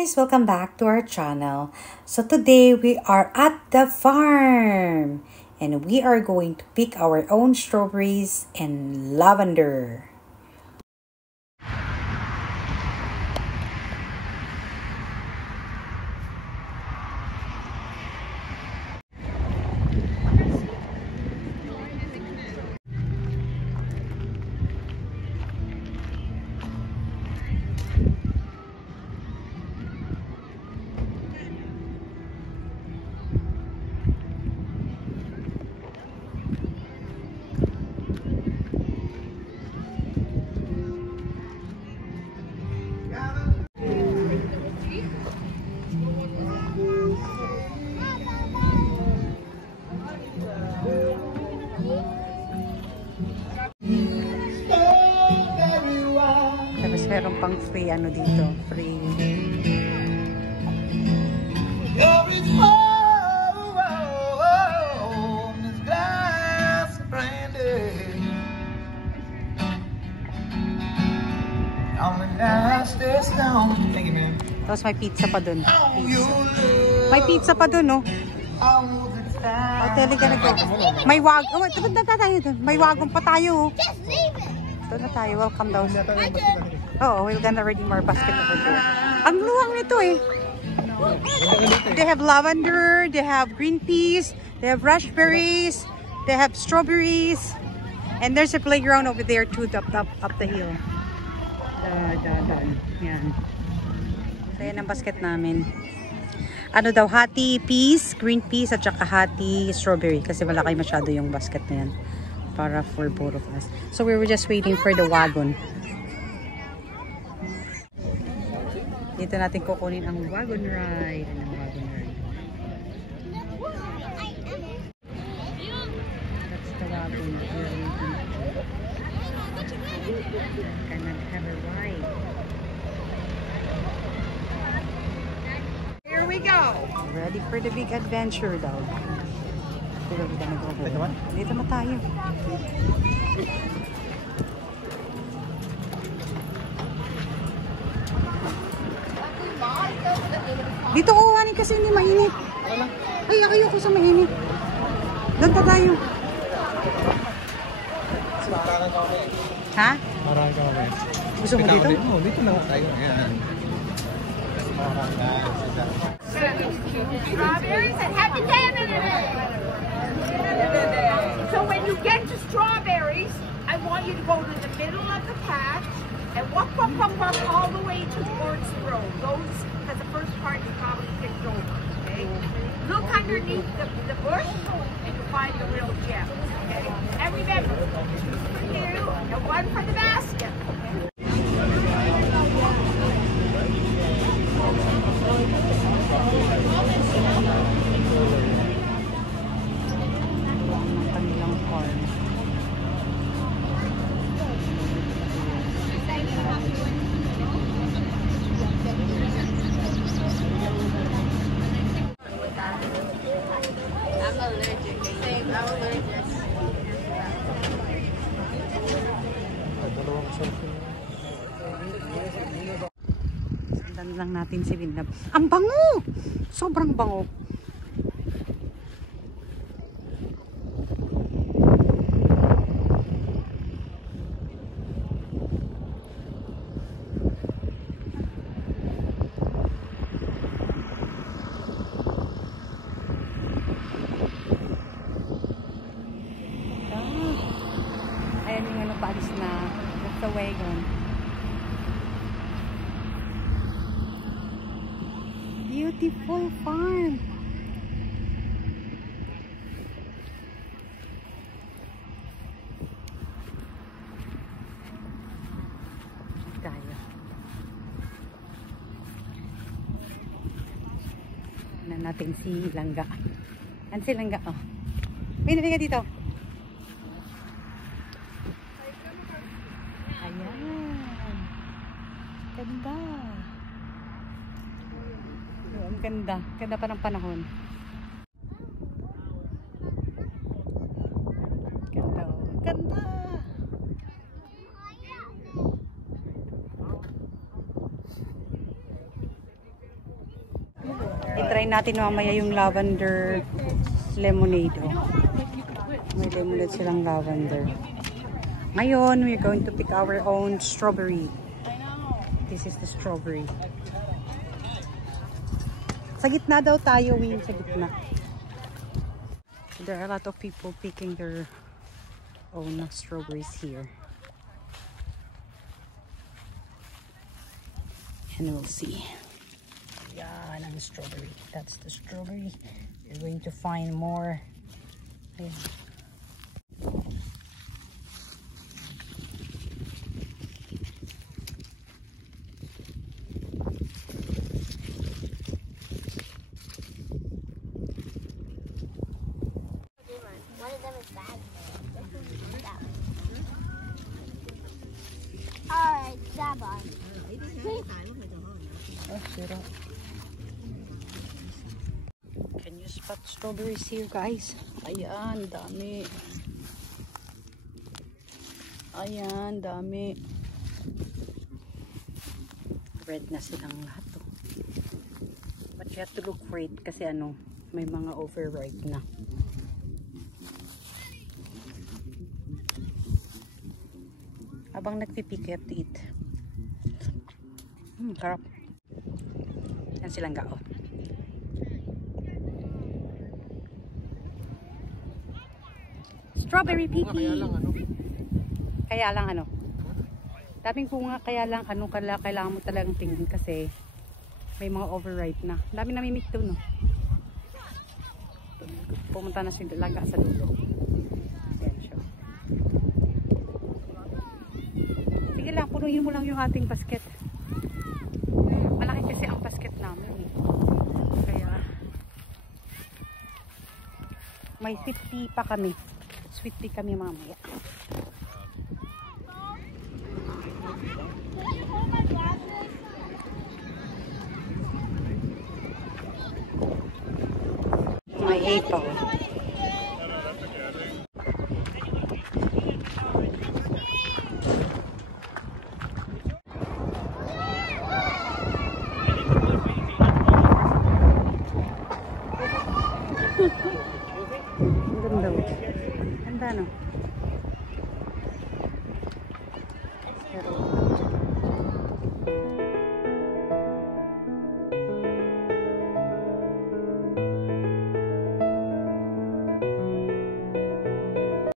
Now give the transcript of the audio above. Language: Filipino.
guys! Welcome back to our channel. So today we are at the farm and we are going to pick our own strawberries and lavender. Tapos meron pang free ano dito, free. Tapos may pizza pa dun. Pizza. May pizza pa dun, no? Oh, talaga na go. May wag. Oh, tayo dun. May wagon pa tayo. Doon na tayo. Welcome daw. Oo, we're gonna redeem our basket over there. Ang luwang nito eh. They have lavender, they have green peas, they have raspberries, they have strawberries, and there's a playground over there too, up the hill. Yan. So yan ang basket namin. Ano daw, hati peas, green peas, at saka hati strawberry. Kasi malaki masyado yung basket na yan. Para for both of us. So we were just waiting for the wagon. Dito natin kukunin ang wagon ride. That's the wagon. Cannot have a ride. Here we go. Ready for the big adventure, dog. Dito na tayo. Dito kuhanin kasi hindi mainit. Ay, ayoko sa mainit. Doon pa tayo. Ha? Marami ka kami. Gusto mo dito? Dito na tayo. Ayan. Strawberries and have the jam in it. So when you get to strawberries, I want you to go to the middle of the patch and walk all the way towards the road. Those, because the first part you probably picked over. Okay. Look underneath the bush and you'll find the real gems. Okay. And remember, 2 for you and 1 for the basket. Sundan lang natin si Lindab. Ang bango! Sobrang bango. Ayan yung ano, paalis na. That's the wagon. Beautiful farm. Tayo. Na natin si Langga. Ano si Langga? Oh. May naliga dito. Ayan. Ganda. Ang ganda. Ganda pa ng panahon. Ganda. Ganda. Try natin mamaya yung lavender lemonade. Oh. May lemonade silang lavender. Ngayon, we're going to pick our own strawberry. This is the strawberry. Sa gitna daw tayo, Win. Sa gitna. There are a lot of people picking their own strawberries here. And we'll see. Yan ang strawberry. That's the strawberry. You're going to find more. Ayan. One of them is bad. Alright, grab on. Oh, sira. Can you spot strawberries here, guys? Ayan, dami. Ayan, dami. Red na silang lahat. Oh. But you have to look for it kasi ano, may mga overripe na. Habang nagpipik, you have to eat. Sarap. Yan silang gao. Strawberry piki. Kaya lang ano. Daming bunga, kaya lang ano, kailangan mo talagang tingin kasi may mga overripe na. Dami namimik doon, no. Pumunta na sila laga sa dulo. Ayan siya. Sige lang, punuin mo lang yung ating basket. Malaki kasi ang basket namin. Kaya may sweet tea pa kami. Sweet tea kami mamaya. May apple.